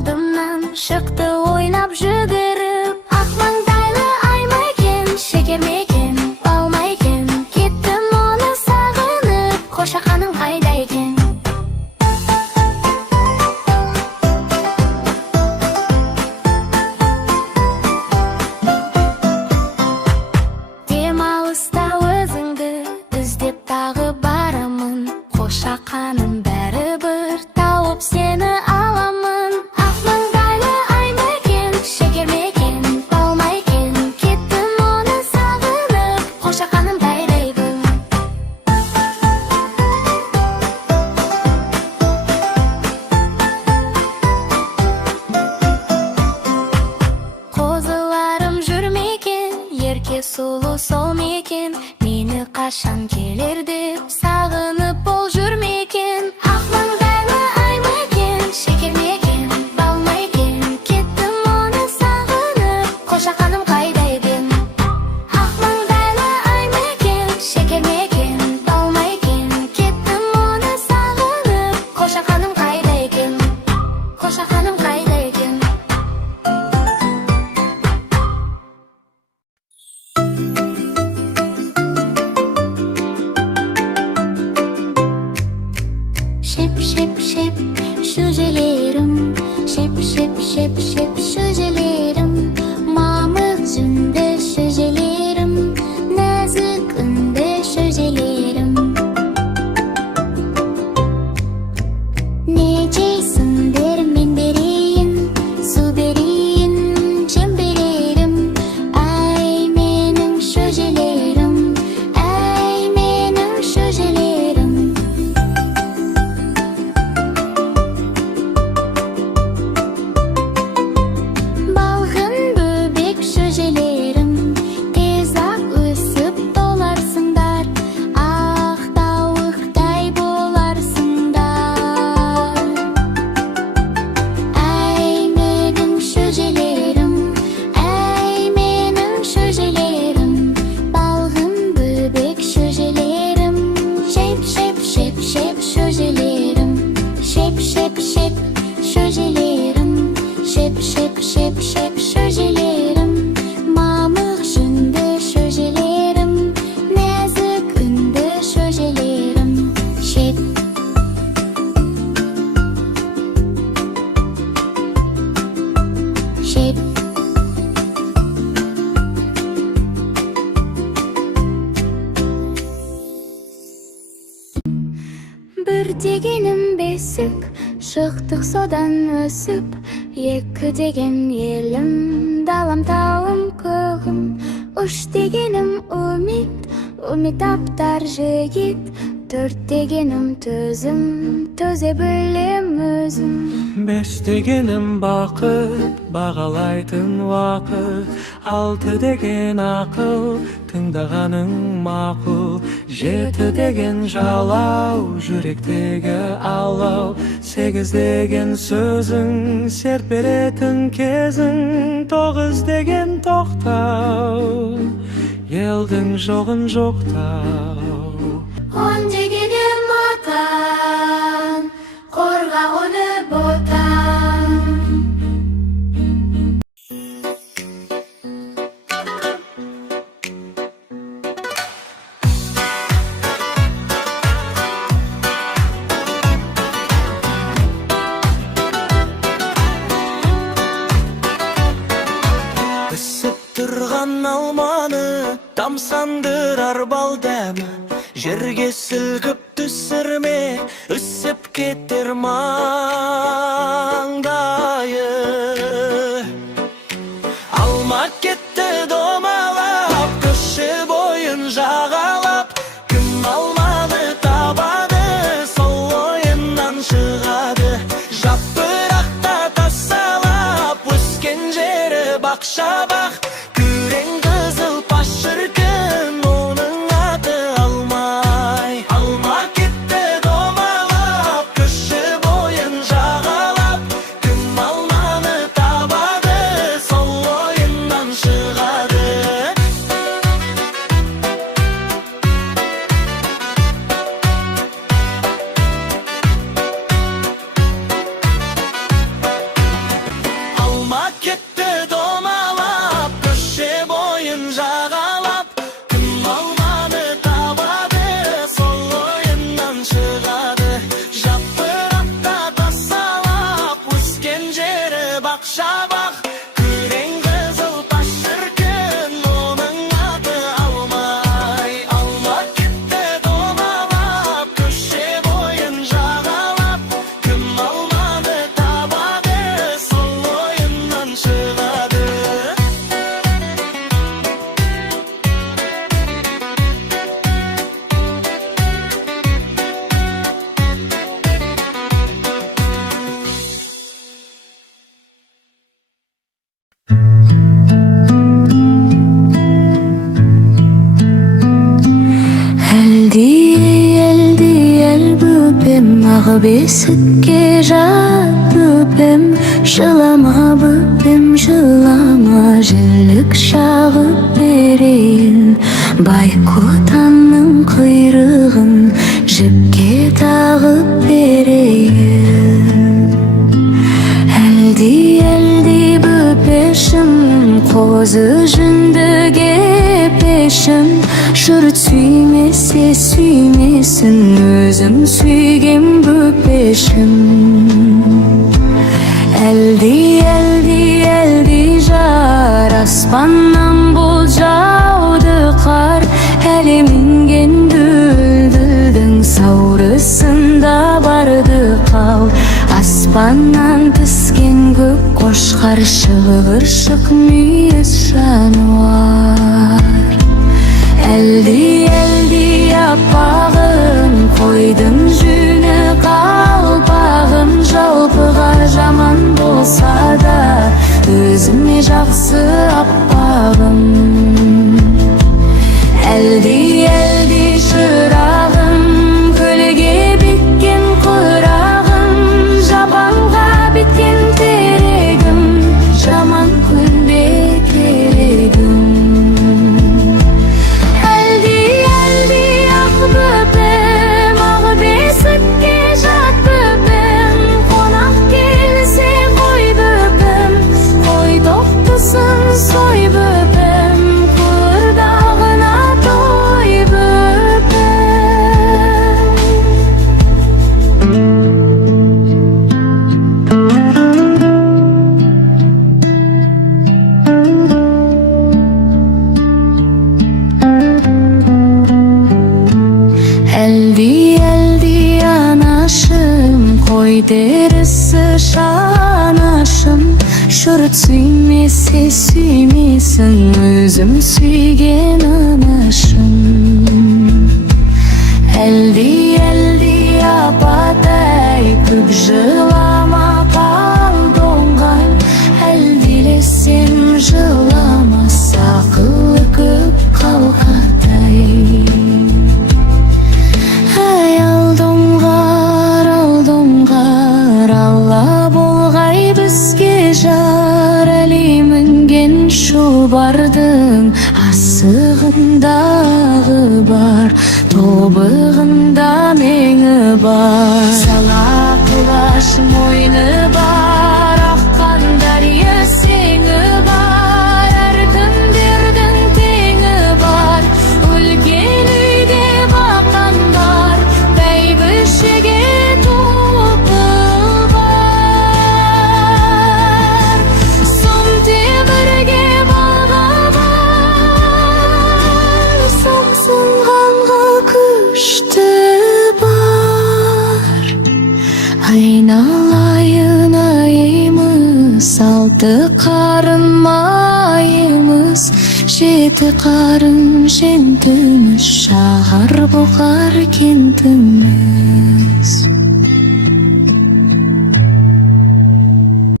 aldımdan şıktı oynap жүгіріп. Ақ маңдайлы ай ма екен, шекер ме екен, бал ма екен, кеттім оны сағынып, қошақаным қайда екен? Демалыста өзіңді іздеп тағы барамын, қошақаным бәрібір тауып сені аламын. Ақ маңдайлы ай ма екен, шекер ме екен, бал ма екен, кеттім оны сағынып, қошақаным қайда екен? Қозыларым жүр ме екен, ерке сұлу сол ме екен, мені қашан келер деп сағынып ол жүр ме екен? Ақ маңдайлы ай ма екен, шекер ме екен, бал ма екен, кеттім оны сағынып, қошақаным қайда екен? Ақ маңдайлы ай ма екен, шекер ме екен, бал ма екен, кеттім оны сағынып, қошақаным қайда екен? Қошақаным қайда екен? Şep şep şep şujelerim, şep şep şep şep şujelerim, mamık yüzünde şujelerim, nazik ünde şujelerim. Ne jeysin der men bereyim, su bereyim, cem bererim. Ay mening şujelerim, ay mening şujelerim. Balgın böbek şöjelerim, tez ақ өсіп толарсыңдар, ақ тауықтай боларсыңдар. Ай менің шөжелерім, ай менің шөжелерім, балғын бөбек шөжелерім, шеп шеп шеп шеп шөжелерім, шеп шеп шеп шөжелерім, шеп шеп шеп шеп шөжелерім, мамық жүнді шөжелерім, нәзік үнді шөжелерім, шеп шеп. Bir дегенім бесік, шықтық содан өсіп, екі деген елім, далам тауым көгім, үш дегенім үміт, үміт таптар жігіт, төрт дегенім төзім, төзе білем өзім. Беш дегенім бақыт, бағалайтын уақыт, алты деген ақыл, тыңдағаның мақұл, жеті деген жалау, жүректегі алау, сегіз деген сөзің, серт беретін кезің, тоғыз деген тоқтау, елдің жоғын жоқтау. Он дегенім отан, қорға оны ботан. Үсіп тұрған алманы тамсандырар бал дәмі, жерге сілкіп түсірме, үсіп кетер маңдайы. Алма кетті домалап, көше бойын жағалап, кім алманы табады, сол ойыннан шығады. Жапырақта тасалап, өскен жері бақша-бақ, күрең қызыл паш шіркін, оның аты алмай. Алма кетті домалап, көше бойын жағалап, кім алманы табады, сол ойыннан шығады. jeri bakşa bak. Küreň kızıl taş şirkin, onun adı Almay. Almak gitti domalap, köşe boyun jağalap. Kim almadı tabadı, sol oyundan çıgadı. El büpem, ağı besitke jat büpem. Jılama büpem, jılama, jillik şağıp bereyin. Baykutanın kıyrığın jipke tağıp bereyin. Eldi büpeşim, kozu jündy gepeşim. Şurt süymese suymesin, özüm süygem büpeşim. Eldi jar, aspandan bolcaudy kar. Heli mingen düldüldiň saurysynda bardy kal. Aspandan pisken gök koşkar, şığırşık müýüz janwar. Eldi yapagym, koydum jüne kalpagym. Jalpıgar jaman bolsa da, özüme jaksy appagym. Eldi şıragym, kölge bitken kıragym. Jabanga bitken teregim, jaman kunde keregim. Eldi ak büpem, ağı besitke jat büpem. Konak gelse koy büpem, koy doktusyn soy büpem. Kırdağına toy büpem. Eldi anaşım, koy derisi şanaşım. Şurt süymese suymesin, özüm süygen anaşım. Eldi apaday, köp jılama kal dongan. Eldilesem jılama, sakılly köp kalkatay. Hey aldongar, Allah bolgay bizge jar. Eli mingen şu bardyň asygyndagy bar, tobygynda meňi bar. Salaklaşym oýny bar, akkan darýa seňi bar. Erkimdirdiň teňi bar, ölgen üýde bakan bar. Beýbişige topul bar, som temirge balga bar. Samsunganга küşti bar. Aynalayın ayımız, altı karınmayımız. Jeti karın jentimiz, şahar bokar kentimiz.